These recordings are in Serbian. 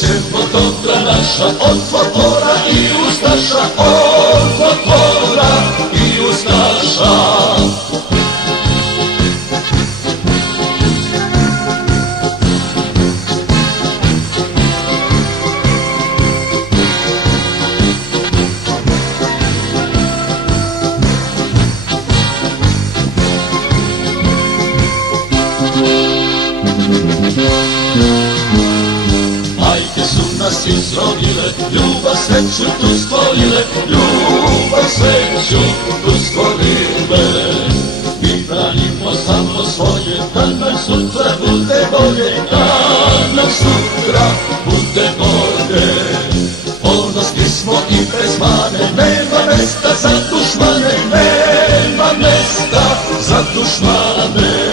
ćemo dobra naša, od folklora i ustaša, od folklora i ustaša. Majke su nas izrodile, ljubav sreću tu stvorile, ljubav sreću tu stvorile. Mi branimo samo svoje, da nam sutra bude bolje, da nam sutra bude bolje. Ponosni smo i bez mane, nema mesta za dušmane, nema mesta za dušmane.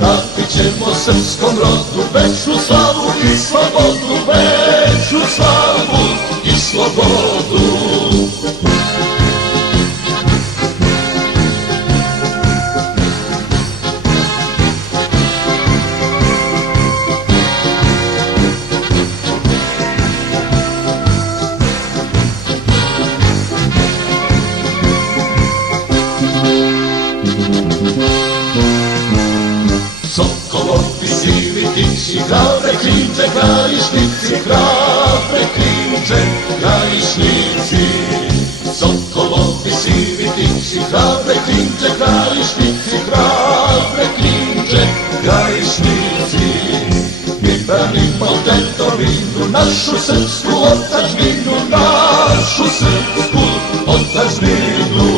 Vratit ćemo srpskom rodu večnu slavu i slobodu, večnu slavu i slobodu. Sokolovi sivi tiši, hrabre klinče, krajišnici, hrabre klinče, krajišnici. Sokolovi sivi tiši, hrabre klinče, krajišnici, hrabre klinče, krajišnici. Mi branimo tetovinu, našu srpsku otadžbinu, našu srpsku otadžbinu.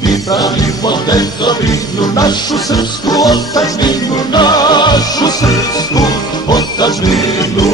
Mi branimo tetovinu, našu srpsku otadžbinu, našu srpsku otadžbinu.